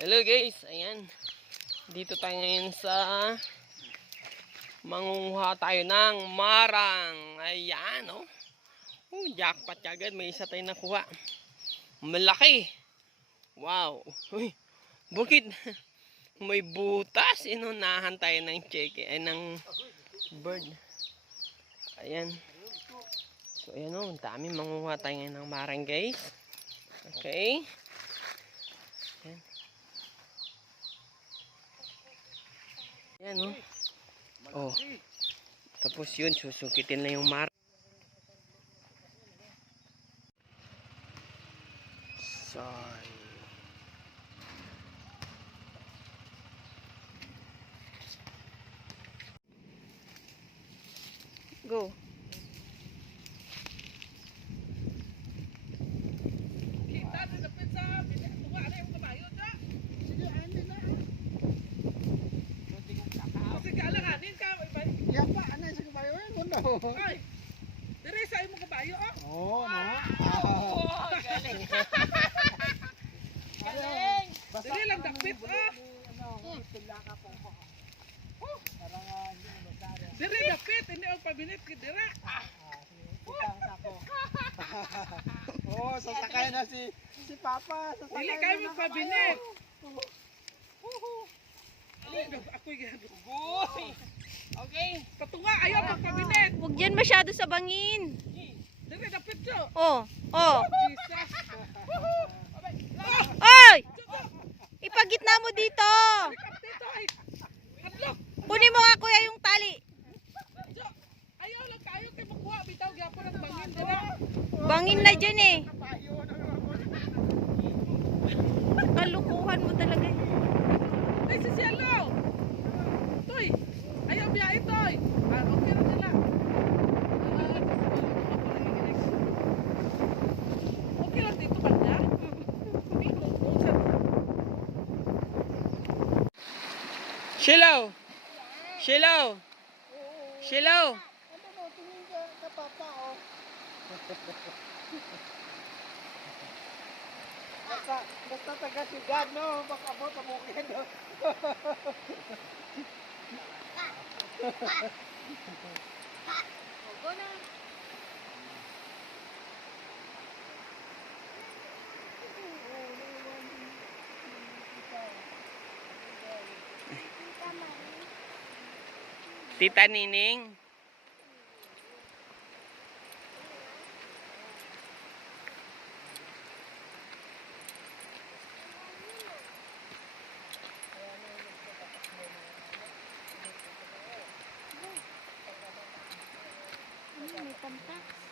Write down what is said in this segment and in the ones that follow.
Hello guys, ayan. Dito tayo ngayon sa mangunguha tayo ng marang. Ayan, oh. Oh, jackpot agad. May isa tayo nakuha. Malaki. Wow. Uy, bukid. May butas. Inunahan tayo ng cheque. Ay, ng bird. Ayan. So, ayan o. Ang dami. Manguha tayo ngayon ng marang, guys. Okay. Ayan. Ayan o. Oh. Tapos yun, susukitin na yung mar. Sorry. Go. Kita sa dapit sa tuwa na yung kabayo ta. Sige, ano na. Kasi kalanganin ka ibay. Yan pa, ano sa kabayo Ay. Dire sa imong kabayo oh. Oo, no? Oh, galing. Galing! Dire lang ah. Ano, tula ka po. Parang ah, hindi mo basta. Dire dapit hindi ang pabinit dire. Kitang sako. Oo, sasakay na si si Papa. Sasakay Dili kayo mo pabinit. kabayo. Ako gyud. Okay. Katunga ayaw magpabinet. Huwag yan masyado sa bangin. Dire dapit jo. Oh, oh. Oy! Ipagitna mo dito. Kunin mo nga kuya yung tali. Ayaw lang kayo kay makuha bitaw gyapon ang bangin dire. Bangin na dyan eh. Kalukuhan mo talaga. Ay si Cielo. Toy. Ayaw biya itoy. Ah, okay ra nila. Okay lang dito kanya. Shiloh! Shiloh! Shiloh! Ano no, tingin ka ka Papa, oh. Basta, basta taga siyudad, no? Baka mo tamukin, no? Tita Nining. May tamtak.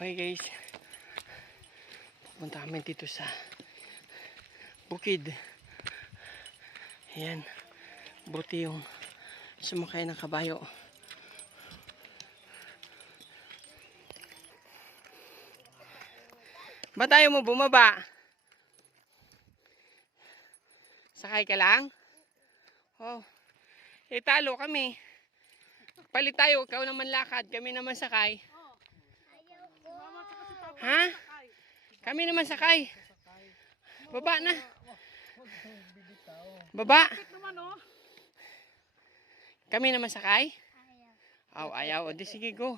Okay guys. Pupunta kami dito sa bukid. Ayan. Buti yung sumakay ng kabayo. Ba tayo mo bumaba? Sakay ka lang? Oh. Eh talo kami. Palit tayo, ikaw naman lakad, kami naman sakay. Mama, tsaka si Papa. Ha? Kami naman sakay. Baba na. Baba. Kami naman sakay? Ayaw. Oh, ayaw. O, di sige, go.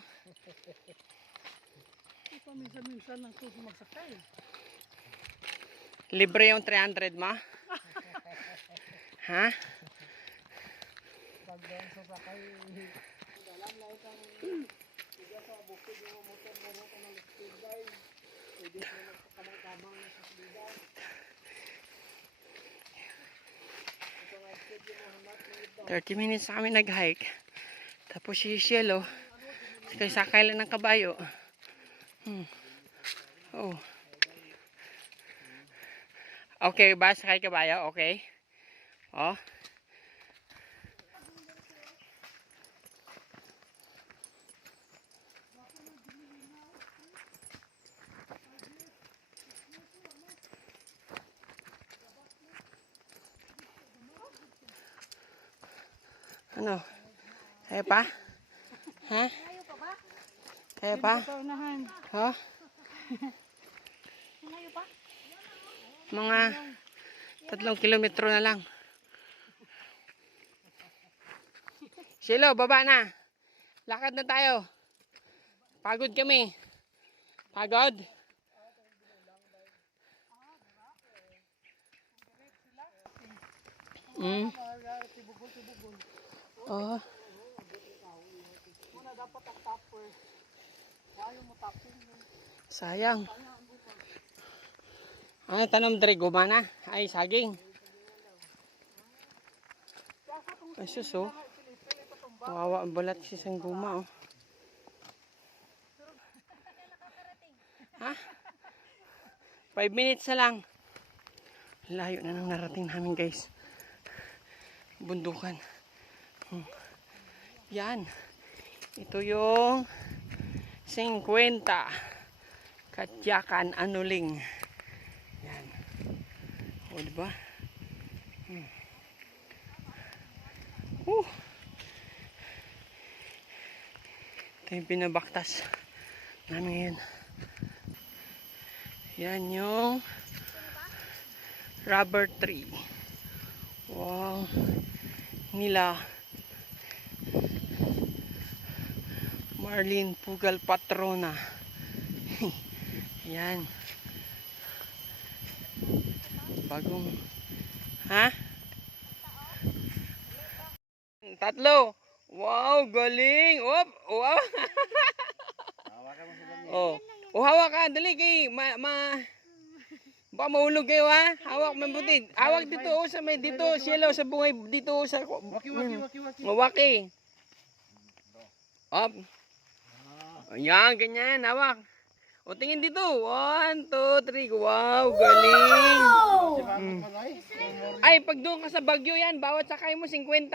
Ito paminsan-minsan lang ito sumagsakay. Libre yung 300 ma. ha? Pag sa sakay, alam na itang tiga sa bukid yung motor mo rin ng speed guide. Pwede na sa slidan. Ito nga speed yung hanap ng ito. 30 minutes kami nag-hike. Tapos si Cielo, sakay lang ng kabayo. Hmm. Oh. Okay ba? Sakay kabayo? Okay. Oh. Ano? Kaya pa? Ha? Kaya pa? Ha? Mga tatlong kilometro na lang. Shilo, baba na. Lakad na tayo. Pagod kami. Pagod? Mm. Oh. Sayang. Ay, tanong dre gumana. Ay, saging. Ay, suso. Kawawa ang balat si isang guma, oh. Ha? Five minutes na lang. Layo na nang narating namin, guys. Bundukan. Yan. Ito yung 50. Katyakan Anuling. Yan. O, diba? Hmm. Uh. Ito yung pinabaktas namin ngayon. Yan yung rubber tree. Wow. Nila Marlene Pugal Patrona. Yan. Bagong Ha? Tatlo. Wow, galing. Op, wow. oh. Oh, hawak ka. Dali kay ma, ma Baka mahulog kayo ha. Hawak mabuti. Hawak dito oh, sa may dito, silaw sa bungay dito sa Waki, waki, waki, waki. Up. Ayan, ganyan. Hawak. O, tingin dito. One, two, three. Wow, galing. Mm. Ay, pag doon ka sa Bagyo yan, bawat sakay mo 50.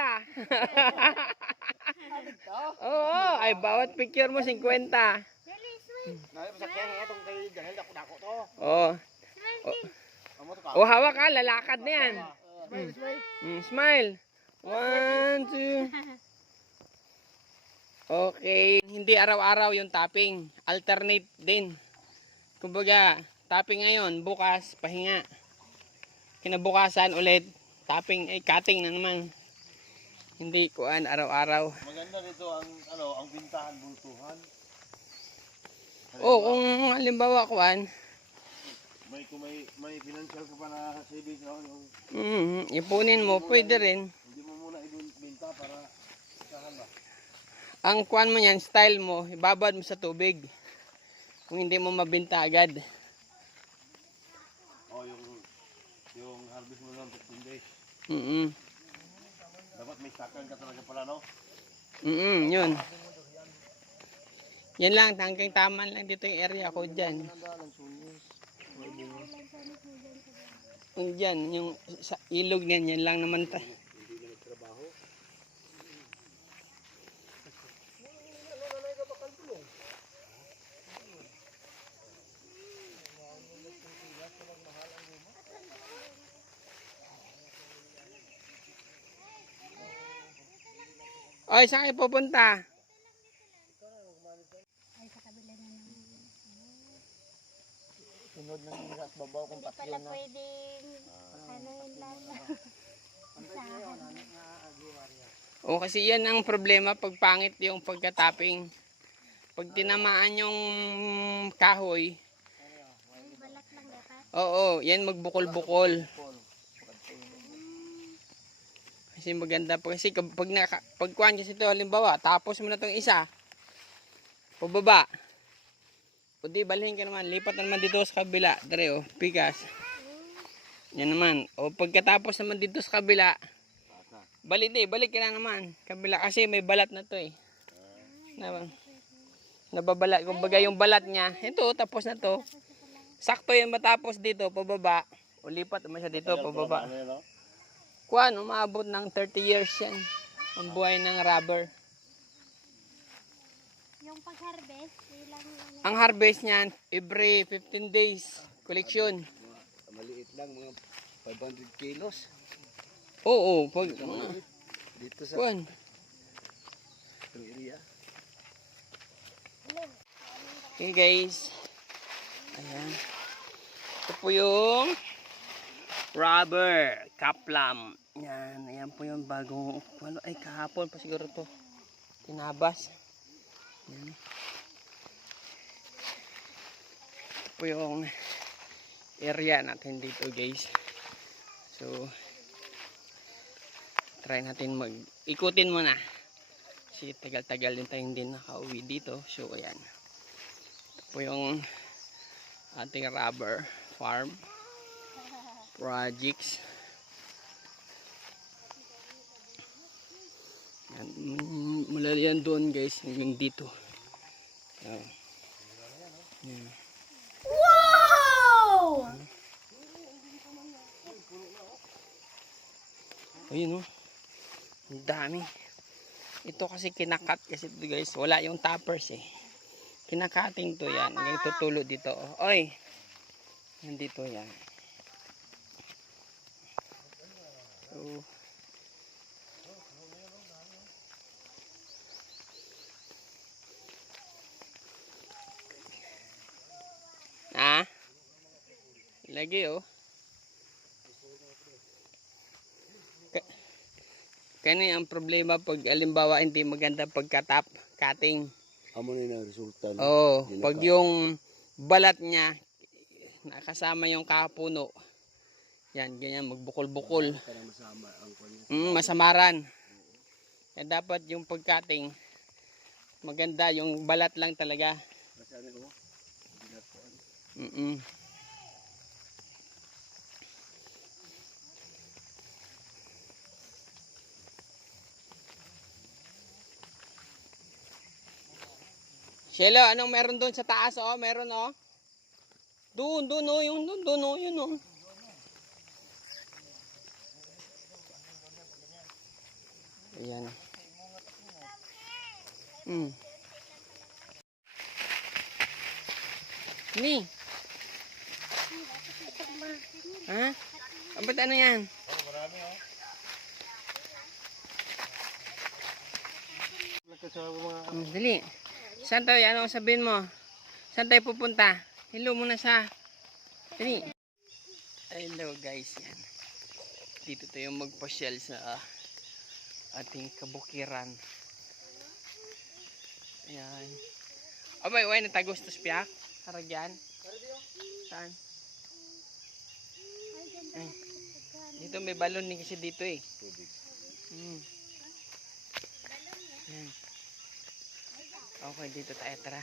Oo, ay bawat picture mo 50. Nabi pa sa kaya itong kay Daniel dako dako to. Oo. Ka. O, hawak ka. Lalakad na yan. Smile, smile. Mm, smile. One, two. Okay. Hindi araw-araw yung tapping. Alternate din. Kumbaga, tapping ngayon, bukas, pahinga. Kinabukasan ulit, tapping, ay cutting na naman. Hindi kuan araw-araw. Maganda dito ang ano, ang bintahan bultuhan. Oh, kung halimbawa kuan, May kung may may financial ka pa na savings no, yung mm, ipunin mo, pwede rin. hindi mo muna ibenta para saan ba? Ang kuan mo yan, style mo, ibabad mo sa tubig. Kung hindi mo mabinta agad. O yung yung harvest mo ng 15 days. Mm Dapat may sakan ka talaga pala no. Mm yun. Yan lang, hanggang tama lang dito yung area ko dyan. Dyan, yung ilog niyan, yan lang naman ta. Oy, saan kayo pupunta? Sunod ng nasa babaw kung Pala patyo na. pwedeng, ano yun lang. O kasi yan ang problema pag pangit yung pagkatapping. Pag tinamaan yung kahoy, Balat lang dapat. oo, yan magbukol-bukol. Kasi maganda po kasi kap- pag naka, pag kuhan kasi ito halimbawa, tapos mo na tong isa. Pababa. O di balhin ka naman, lipat na naman dito sa kabila, dre oh, pikas. Yan naman. O pagkatapos naman dito sa kabila, balik di, balik ka na naman. Kabila kasi may balat na to eh. Na, nababalat, kumbaga yung balat niya, ito tapos na to. Sakto yan matapos dito, pababa. O lipat naman siya dito, pababa. Kuan, umabot ng 30 years yan. Ang buhay ng rubber. Yung pag-harvest, ilang. Ang harvest niyan, every 15 days, collection. Maliit lang, mga 500 kilos. Oo, pag, mga, Dito sa kuan. itong area. Okay guys. Ayan. Ito po yung rubber kaplam. Yan, ayan po yung bagong, ano, ay kahapon pa siguro to. Tinabas. Yan. Po yung area natin dito guys. So, try natin mag, ikutin muna. Kasi tagal-tagal din tayo hindi nakauwi dito. So, ayan. Ito po yung ating rubber farm projects. Yan, mula yan doon guys, hanggang dito. Yan. Yan. Ayun oh. Ang dami. Ito kasi kinakat kasi ito guys. Wala yung toppers eh. Kinakating to yan. Hanggang tutulo dito. oh. Oy. Nandito yan. So, Ah? Lagi oh. Ka- Kani ang problema pag alimbawa hindi maganda pagkatap, cutting. Amo na yung resulta. Yun pag pa. yung balat niya nakasama yung kapuno. Yan, ganyan magbukol-bukol. Masama ang. Mm, masamaran. Kaya dapat yung pagkating maganda yung balat lang talaga. Ginatuan. Mm. Shelo, anong meron doon sa taas oh? Meron oh. Doon, doon oh, yung doon, doon oh, yun oh. Ayan. Hmm. Ni. Ha? Ah, ano yan? Nagka sa mga dali. Saan tayo? Ano ang sabihin mo? Saan tayo pupunta? Hello muna sa... Dali. Hello guys. Yan. Dito tayo magpasyal sa ah, ating kabukiran. Ayan. Abay, way, natagustos piyak. Haragyan. Saan? Ay. Dito may balon din kasi dito eh. tubig. Hmm. Yan. Okay, dito tayo tara.